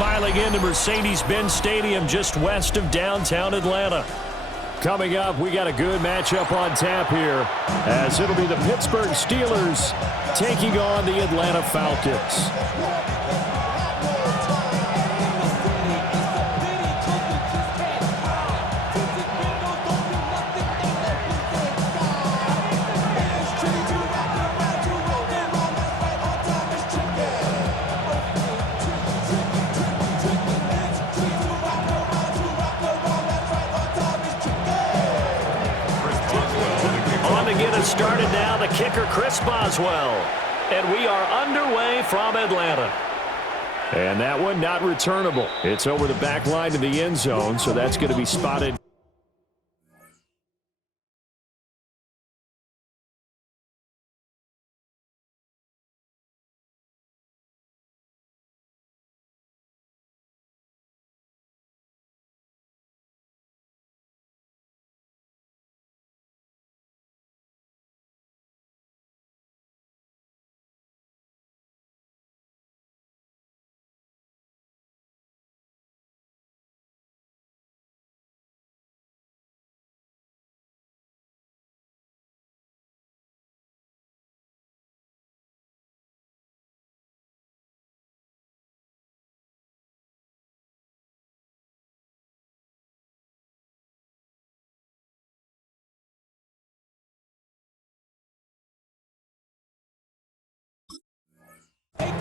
filing into Mercedes-Benz Stadium just west of downtown Atlanta. Coming up, we got a good matchup on tap here, as it'll be the Pittsburgh Steelers taking on the Atlanta Falcons. Started now, the kicker, Chris Boswell. And we are underway from Atlanta. And that one not returnable. It's over the back line to the end zone, so that's going to be spotted.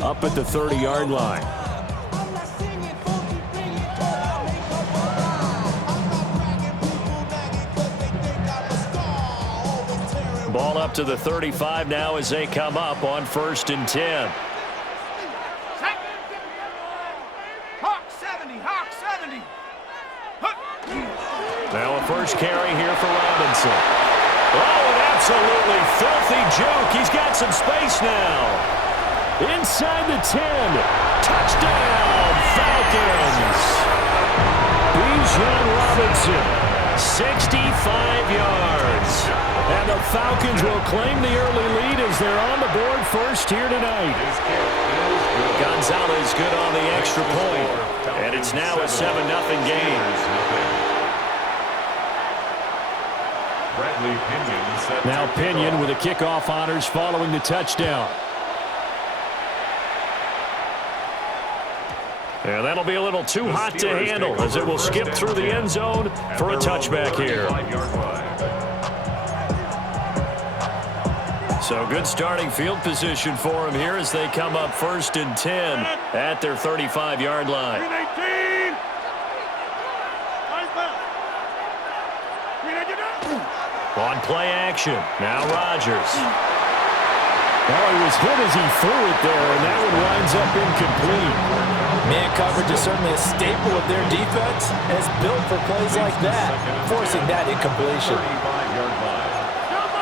Up at the 30-yard line. Ball up to the 35 now as they come up on 1st and 10. Hawk 70, Hawk 70. Now a first carry here for Robinson. Oh, an absolutely filthy juke. He's got some space now. Inside the 10. Touchdown, Falcons. Bijan Robinson, 65 yards. And the Falcons will claim the early lead as they're on the board first here tonight. Gonzalez good on the extra point. And it's now a 7-0 game. Now Pinion with the kickoff honors following the touchdown. And that'll be a little too hot to handle as it will skip through the end zone for a touchback here. So good starting field position for him here as they come up 1st and 10 at their 35-yard line. On play action, now Rodgers. Well, he was hit as he threw it there, and that one winds up incomplete. Man coverage is certainly a staple of their defense, and it's built for plays like that, forcing that incompletion.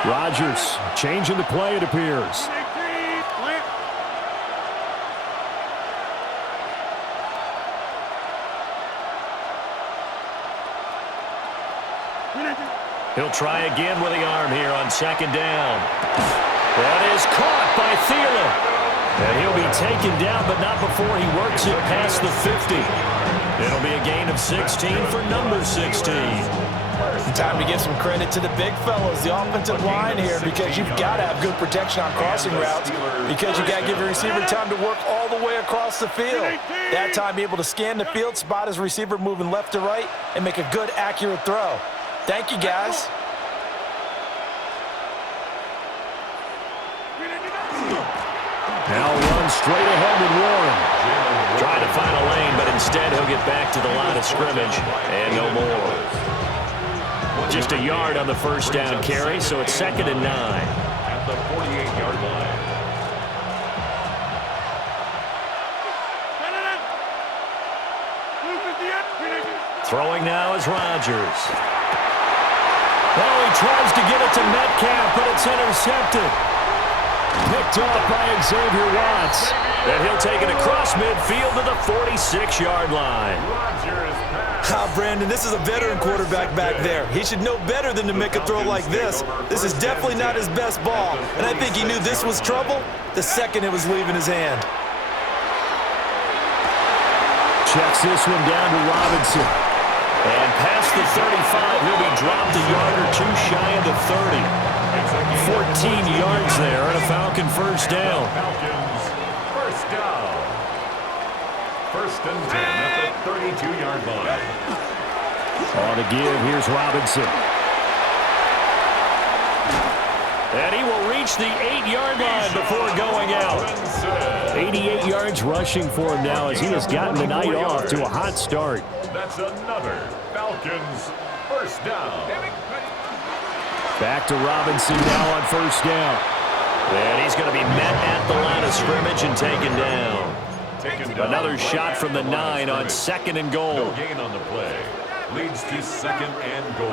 Rodgers changing the play, it appears. He'll try again with the arm here on 2nd down. That is caught by Thielen. And he'll be taken down, but not before he works it past the 50. It'll be a gain of 16 for number 16. Time to give some credit to the big fellows, the offensive line here, because you've got to have good protection on crossing routes, because you've got to give your receiver time to work all the way across the field. That time, be able to scan the field, spot his receiver moving left to right, and make a good, accurate throw. Thank you, guys. Now run straight ahead with Warren. Trying to find a lane, but instead he'll get back to the line of scrimmage and no more. Just a yard on the 1st down carry, so it's 2nd and 9. At the 48-yard line. Throwing now is Rodgers. Oh, he tries to get it to Metcalf, but it's intercepted. Picked off by Xavier Watts. And he'll take it across midfield to the 46-yard line. Brandon, this is a veteran quarterback back there. He should know better than to make a throw like this. This is definitely not his best ball. And I think he knew this was trouble the second it was leaving his hand. Checks this one down to Robinson. And past the 35, he'll be dropped a yard or two shy of the 30. 14 yards there and a Falcon first down. Falcons first down. First and 10 at the 32-yard line. On the give, here's Robinson. And he will reach the 8-yard line before going out. 88 yards rushing for him now as he has gotten the night off to a hot start. That's another Falcons first down. Back to Robinson now on first down. And he's going to be met at the line of scrimmage and taken down. Another shot from the 9 on second and goal. No gain on the play. Leads to second and goal.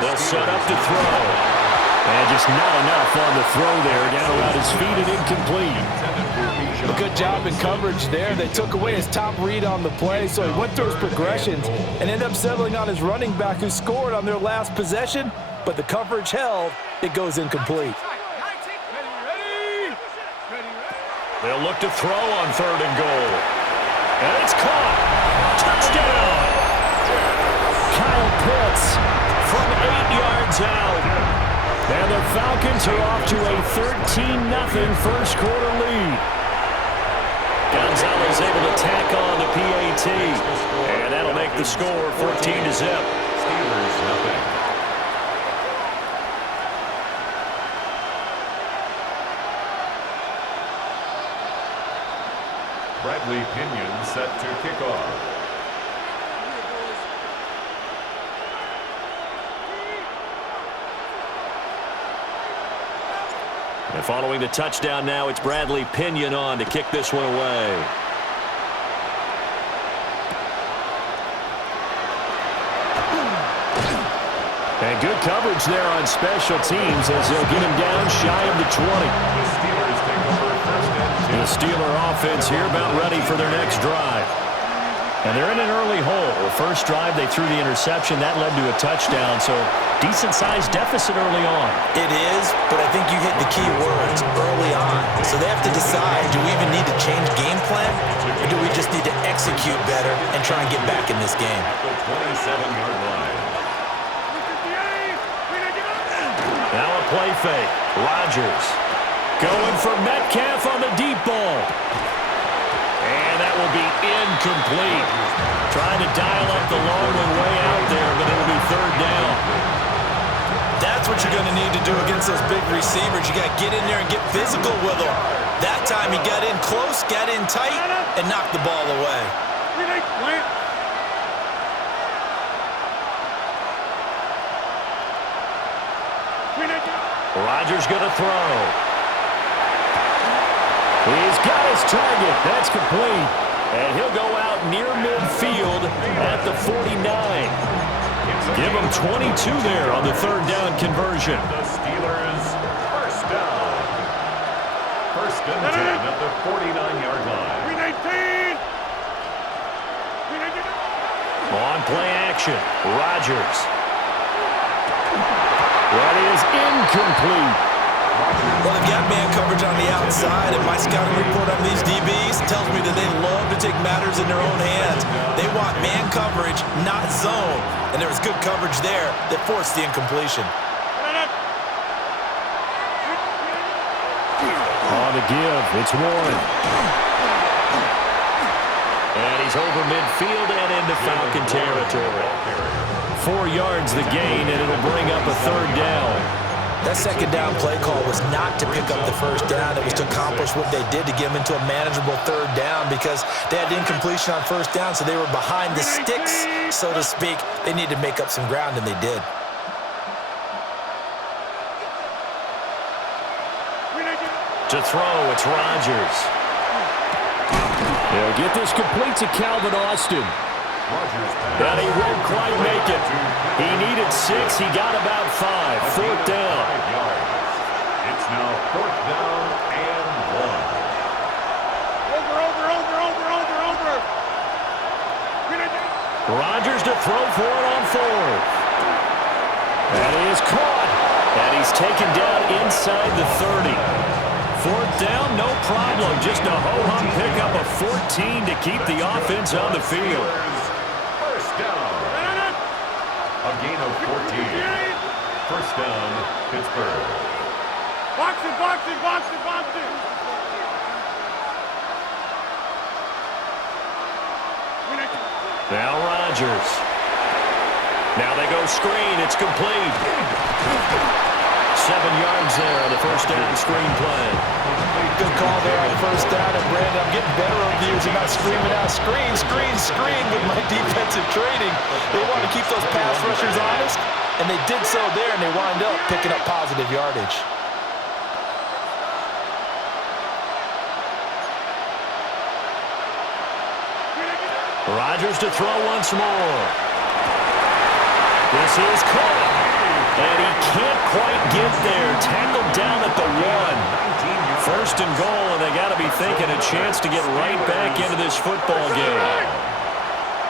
They'll set up to throw. And just not enough on the throw there. Down around his feet and incomplete. A good job in coverage there. They took away his top read on the play, so he went through his progressions and ended up settling on his running back who scored on their last possession, but the coverage held. It goes incomplete. They'll look to throw on third and goal. And it's caught. Touchdown. Kyle Pitts from 8 yards out. And the Falcons are off to a 13-0 first quarter lead. Gonzalez able to tack on the PAT. And that'll make the score 14-0. Steelers nothing. Bradley Pinion set to kick off. And following the touchdown now, it's Bradley Pinion on to kick this one away. And good coverage there on special teams as they'll get him down shy of the 20. The Steelers take over first and 10. The Steeler offense here about ready for their next drive. And they're in an early hole. The first drive, they threw the interception. That led to a touchdown, so decent-sized deficit early on. It is, but I think you hit the key words early on. So they have to decide, do we even need to change game plan, or do we just need to execute better and try and get back in this game? At the 27-yard line. Now a play fake. Rodgers going for Metcalf on the deep ball. And that will be incomplete. Trying to dial up the long one way out there, but it'll be third down. That's what you're going to need to do against those big receivers. You got to get in there and get physical with them. That time he got in close, got in tight, and knocked the ball away. Rodgers going to throw. He's got his target. That's complete. And he'll go out near midfield at the 49. Give him 22 there on the third down conversion. The Steelers first down. First and 10 at the 49-yard line. On play action, Rodgers. That is incomplete. Well, they've got man coverage on the outside, and my scouting report on these DBs tells me that they love to take matters in their own hands. They want man coverage, not zone. And there was good coverage there that forced the incompletion. On the give, it's Warren. And he's over midfield and into Falcon territory. 4 yards the gain, and it'll bring up a third down. That second down play call was not to pick up the first down. It was to accomplish what they did to get them into a manageable third down because they had incompletion on first down, so they were behind the sticks, so to speak. They needed to make up some ground, and they did. To throw, it's Rodgers. They'll get this complete to Calvin Austin. And he won't quite make it. He needed 6. He got about 5. Fourth down. It's now fourth down and 1. Rodgers to throw for it on fourth. That is caught. And he's taken down inside the 30. Fourth down, no problem. Just a ho-hum pickup of 14 to keep the offense on the field. First down. A gain of 14. First down, Pittsburgh. Box it, box it, box it, box it. Now Rodgers. Now they go screen. It's complete. 7 yards there on the first down screen play. Good call there on first down. And Brandon, I'm getting better reviews and not screaming out screen, screen, screen with my defensive training. They want to keep those pass rushers honest, and they did so there, and they wind up picking up positive yardage. Rodgers to throw once more. This is caught. And he can't quite get there. Tackled down at the 1. First and goal, and they got to be thinking a chance to get right back into this football game.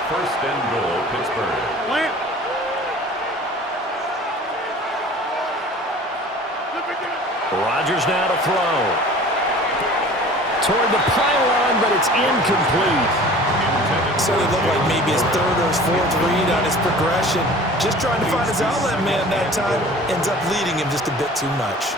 First and goal, Pittsburgh. Rodgers now to throw. Toward the pylon, but it's incomplete. So it looked like maybe his third or his fourth read on his progression. Just trying to find his outlet man that time. Ends up leading him just a bit too much.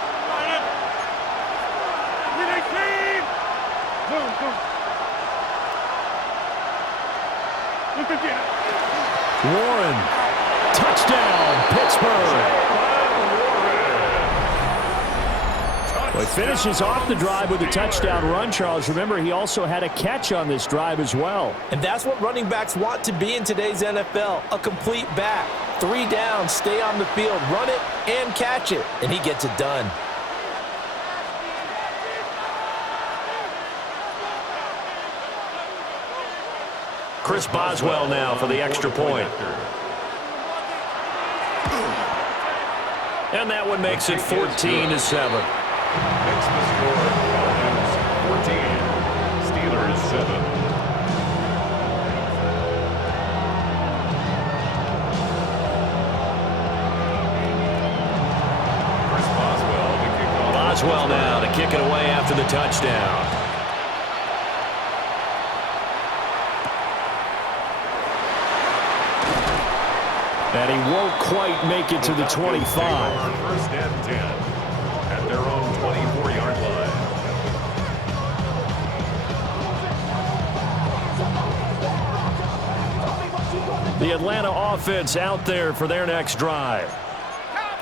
Warren. Touchdown, Pittsburgh. Well, he finishes off the drive with a touchdown run, Charles. Remember, he also had a catch on this drive as well. And that's what running backs want to be in today's NFL, a complete back. 3 down, stay on the field, run it, and catch it. And he gets it done. Chris Boswell now for the extra point. And that one makes it 14-7. Makes the score Falcons 14, Steelers 7. Chris Boswell to kick off. Boswell now to kick it away after the touchdown. And he won't quite make it to the 25. First and 10 at their own 24-yard line. The Atlanta offense out there for their next drive.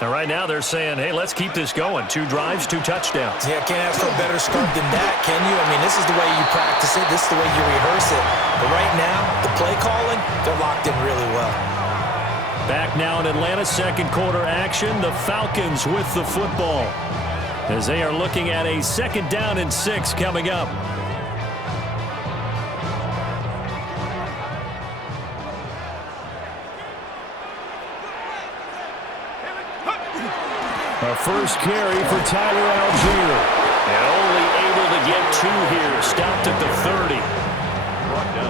And right now they're saying, hey, let's keep this going. 2 drives, 2 touchdowns. Yeah, can't ask for a better start than that, can you? I mean, this is the way you practice it. This is the way you rehearse it. But right now, the play calling, they're locked in really well. Back now in Atlanta's second quarter action, the Falcons with the football, as they are looking at a 2nd down and 6 coming up. A first carry for Tyler Algier. And only able to get 2 here. Stopped at the 30.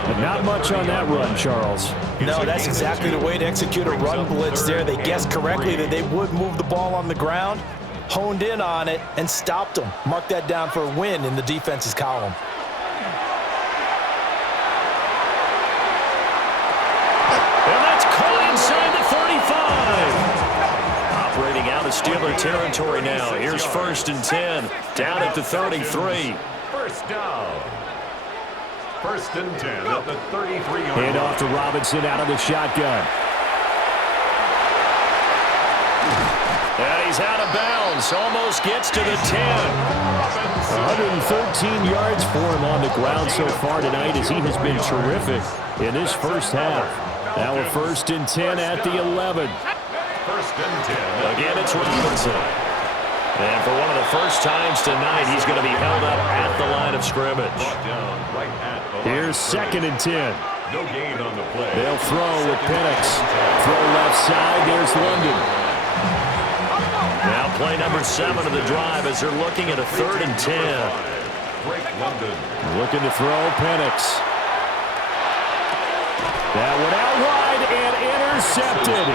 But not much on that run, Charles. No, that's exactly the way to execute a run blitz there. They guessed correctly that they would move the ball on the ground, honed in on it, and stopped them. Mark that down for a win in the defense's column. And that's caught inside the 35. Operating out of Steeler territory now. Here's 1st and 10. Down at the 33. First down. 1st and 10 at the 33-yard line. Hand off to Robinson out of the shotgun. And he's out of bounds. Almost gets to the 10. 113 yards for him on the ground so far tonight, as he has been terrific in this first half. Now a 1st and 10 at the 11. 1st and 10. Again, it's Robinson. And for one of the first times tonight, he's going to be held up at the line of scrimmage. Here's 2nd and 10. No gain on the play. They'll throw with Penix. Throw left side. There's London. Now play number 7 of the drive as they're looking at a 3rd and 10. Looking to throw Penix. That one out wide and intercepted.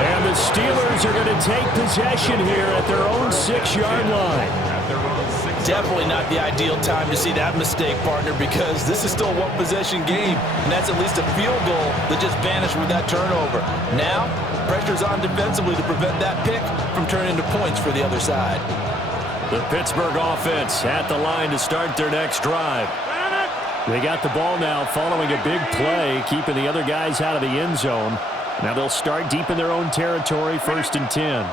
And the Steelers are going to take possession here at their own 6-yard line. Definitely not the ideal time to see that mistake, partner, because this is still a one-possession game, and that's at least a field goal that just vanished with that turnover. Now, pressure's on defensively to prevent that pick from turning into points for the other side. The Pittsburgh offense at the line to start their next drive. They got the ball now following a big play, keeping the other guys out of the end zone. Now they'll start deep in their own territory, 1st and 10.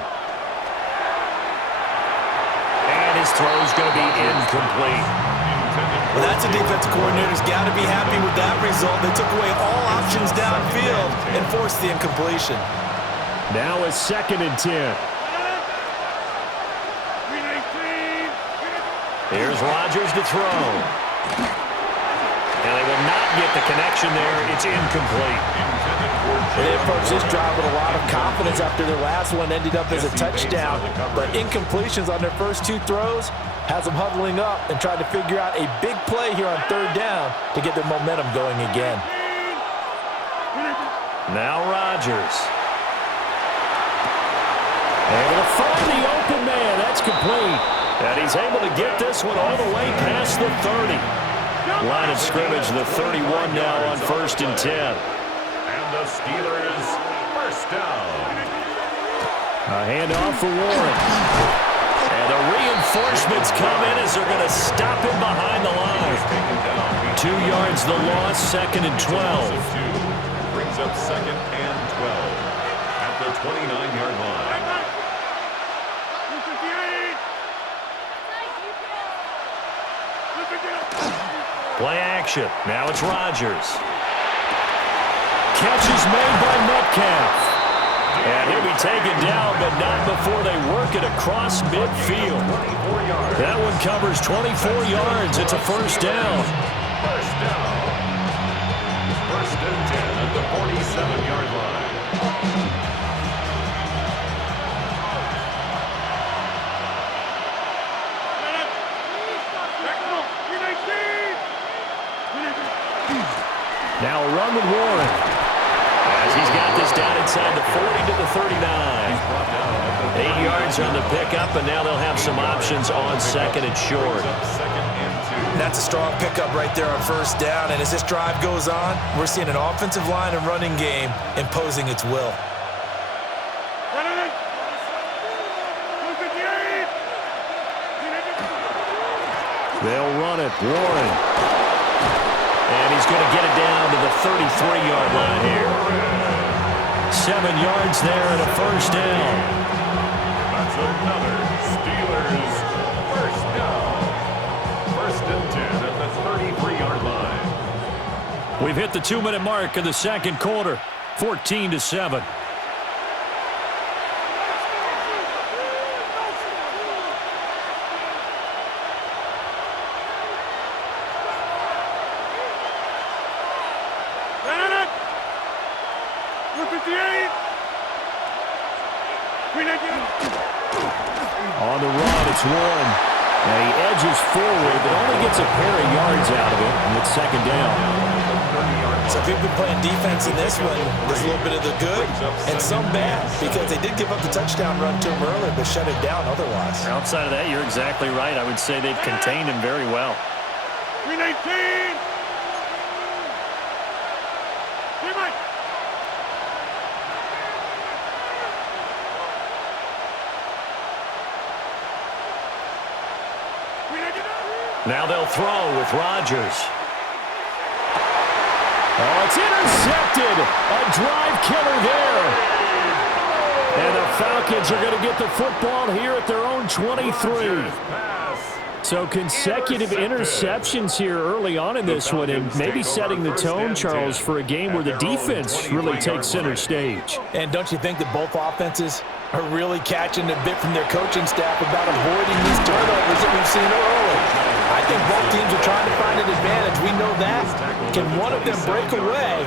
His throw's going to be incomplete. Well, that's a defensive coordinator's got to be happy with that result. They took away all options downfield and forced the incompletion. Now a 2nd and 10. Here's Rodgers to throw. And they will not get the connection there. It's incomplete. They approached this drive with a lot of confidence after their last one ended up as a touchdown. But incompletions on their first 2 throws has them huddling up and trying to figure out a big play here on 3rd down to get their momentum going again. Now Rodgers. Able to find the open man. That's complete. And he's able to get this one all the way past the 30. Line of scrimmage, the 31 now on 1st and 10. The Steelers first down. A handoff for Warren. And the reinforcements come in as they're going to stop him behind the line. 2 yards the loss, 2nd and 12. Brings up 2nd and 12 at the 29-yard line. Play action. Now it's Rodgers. Catch is made by Metcalf. And he'll be taken down, but not before they work it across midfield. That one covers 24 yards. It's a 1st down. First down. 1st and 10 at the 47-yard line. Now a run with Warren. As he's got this down inside the 40 to the 39. 8 yards on the pickup, and now they'll have some options on 2nd and short. That's a strong pickup right there on 1st down, and as this drive goes on, we're seeing an offensive line and running game imposing its will. They'll run it. Warren. And he's going to get it down to the 33-yard line here. 7 yards there and a 1st down. That's another Steelers first down. 1st and 10 at the 33-yard line. We've hit the 2-minute mark in the 2nd quarter. 14-7. On the run, it's Warren. And he edges forward, but only gets a pair of yards out of it, and it's 2nd down. So if you've been playing defense in this one, there's a little bit of the good and some bad, because they did give up the touchdown run to him earlier, but shut it down otherwise. Outside of that, you're exactly right. I would say they've contained him very well. 319. Now they'll throw with Rodgers. Oh, it's intercepted. A drive killer there. And the Falcons are going to get the football here at their own 23. So consecutive interceptions here early on in this one, and maybe setting the tone, Charles, for a game where the defense really takes center stage. And don't you think that both offenses are really catching a bit from their coaching staff about avoiding these turnovers that we've seen early? I think both teams are trying to find an advantage. We know that. Can one of them break away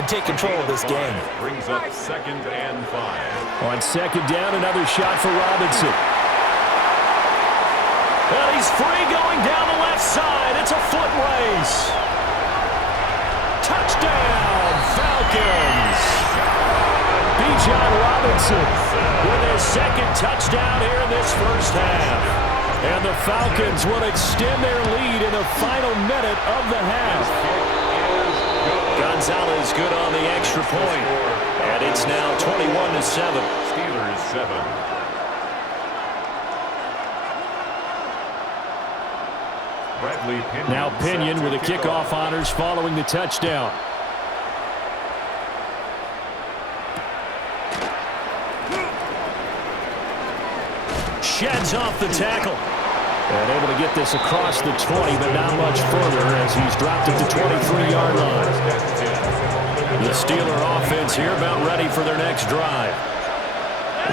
and take control of this game? Brings up 2nd and 5. On 2nd down, another shot for Robinson. And he's free going down the left side. It's a foot race. Touchdown, Falcons. B.J. Bijan Robinson with his second touchdown here in this first half. And the Falcons will extend their lead in the final minute of the half. Gonzalez good on the extra point. And it's now 21-7. Steelers 7. Now Pinion with the kickoff honors following the touchdown. Sheds off the tackle. And able to get this across the 20, but not much further as he's dropped at the 23-yard line. The Steeler offense here about ready for their next drive.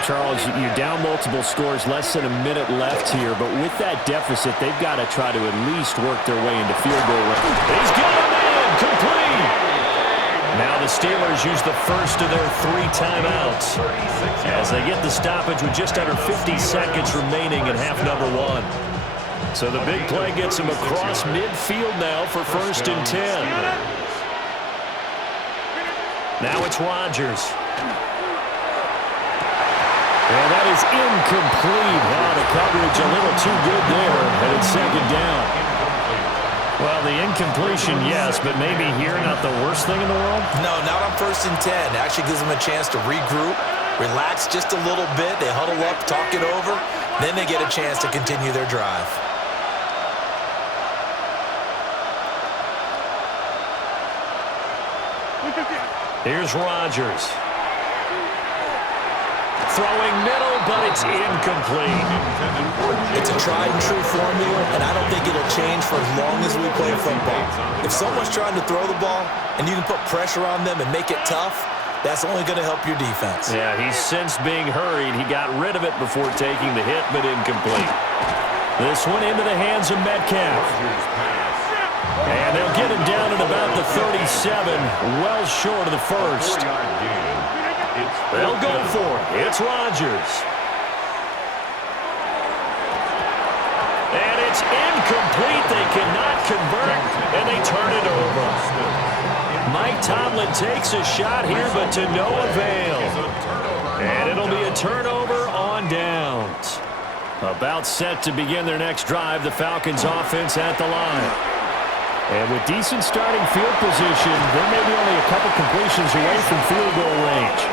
Charles, you're down multiple scores, less than a minute left here, but with that deficit, they've got to try to at least work their way into field goal range. He's got him in, complete. Now the Steelers use the first of their 3 timeouts as they get the stoppage with just under 50 seconds remaining in half number 1. So the big play gets him across midfield now for 1st and 10. Now it's Rodgers. And that is incomplete. Oh, the coverage a little too good there, and it's 2nd down. Well, the incompletion, yes, but maybe here not the worst thing in the world? No, not on 1st and 10. Actually gives them a chance to regroup, relax just a little bit. They huddle up, talk it over. Then they get a chance to continue their drive. Here's Rodgers. Throwing middle, but it's incomplete. It's a tried-and-true formula, and I don't think it'll change for as long as we play football. If someone's trying to throw the ball and you can put pressure on them and make it tough, that's only going to help your defense. Yeah, he's since being hurried. He got rid of it before taking the hit, but incomplete. This one into the hands of Metcalf. And they'll get him down at about the 37, well short of the first. They'll go for it. It's Rodgers. And it's incomplete. They cannot convert, and they turn it over. Mike Tomlin takes a shot here, but to no avail. And it'll be a turnover on downs. About set to begin their next drive, the Falcons offense at the line. And with decent starting field position, they're maybe only a couple completions away from field goal range.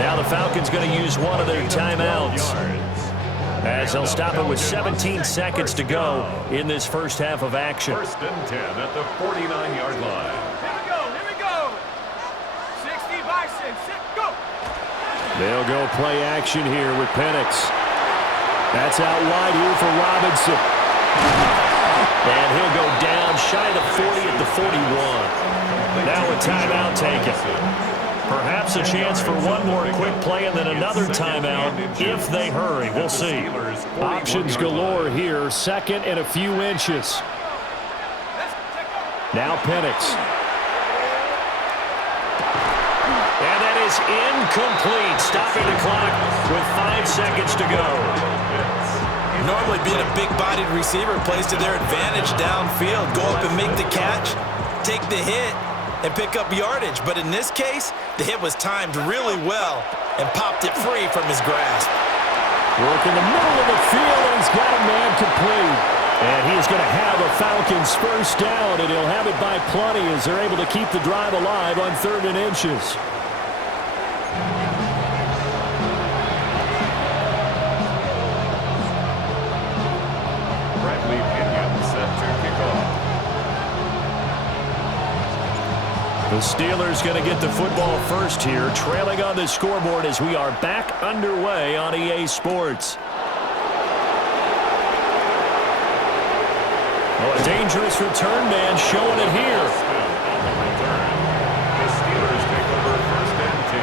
Now the Falcons going to use one of their timeouts as they'll stop it with 17 seconds to go in this first half of action. 1st and 10 at the 49-yard line. Here we go. 60 by 6, go. They'll go play action here with Penix. That's out wide here for Robinson. And he'll go down shy of the 40 at the 41. Now a timeout taken. Perhaps a chance for one more quick play and then another timeout if they hurry. We'll see. Options galore here. 2nd and a few inches. Now Penix. And that is incomplete. Stopping the clock with 5 seconds to go. Normally being a big-bodied receiver plays to their advantage downfield. Go up and make the catch, take the hit, and pick up yardage. But in this case, the hit was timed really well and popped it free from his grasp. Work in the middle of the field, and he's got a man complete. And he's going to have a Falcons first down, and he'll have it by plenty as they're able to keep the drive alive on 3rd and inches. The Steelers going to get the football first here, trailing on the scoreboard as we are back underway on EA Sports. Oh, a dangerous return man showing it here. The Steelers take over 1st and 10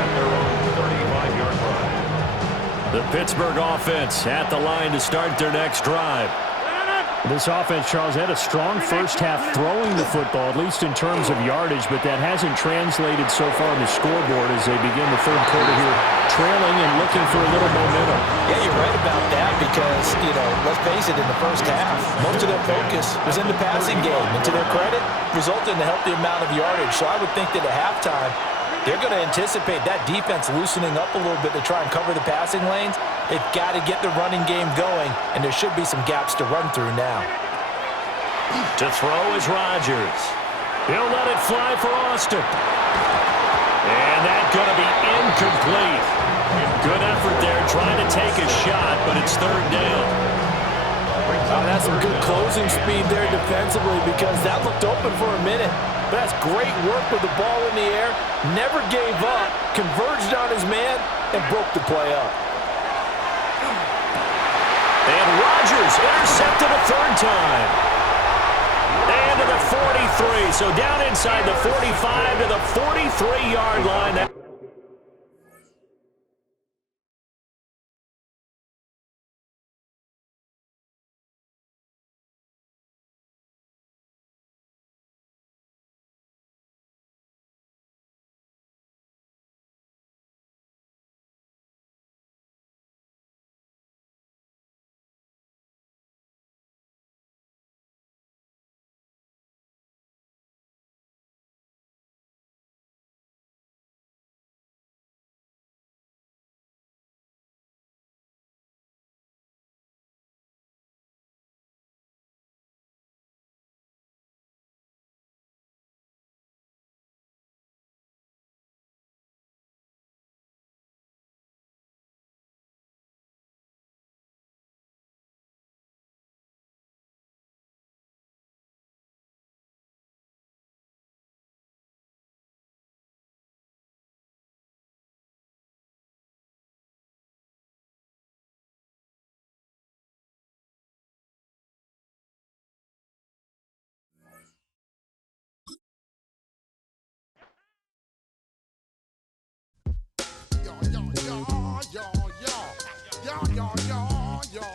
at their own 35-yard line. The Pittsburgh offense at the line to start their next drive. This offense, Charles, had a strong first half throwing the football, at least in terms of yardage, but that hasn't translated so far on the scoreboard as they begin the 3rd quarter here, trailing and looking for a little momentum. Yeah, you're right about that because, let's face it, in the first half, most of their focus was in the passing game. And to their credit, resulted in a healthy amount of yardage. So I would think that at halftime, They're going to anticipate that defense loosening up a little bit to try and cover the passing lanes. They've got to get the running game going, and there should be some gaps to run through now. To throw is Rodgers. He'll let it fly for Austin. And that's going to be incomplete. Good effort there trying to take a shot, but it's third down. That's some good closing speed there defensively because that looked open for a minute. But that's great work with the ball in the air. Never gave up, converged on his man, and broke the play up. And Rodgers intercepted a third time. And to the 43. So down inside the 45 to the 43-yard line.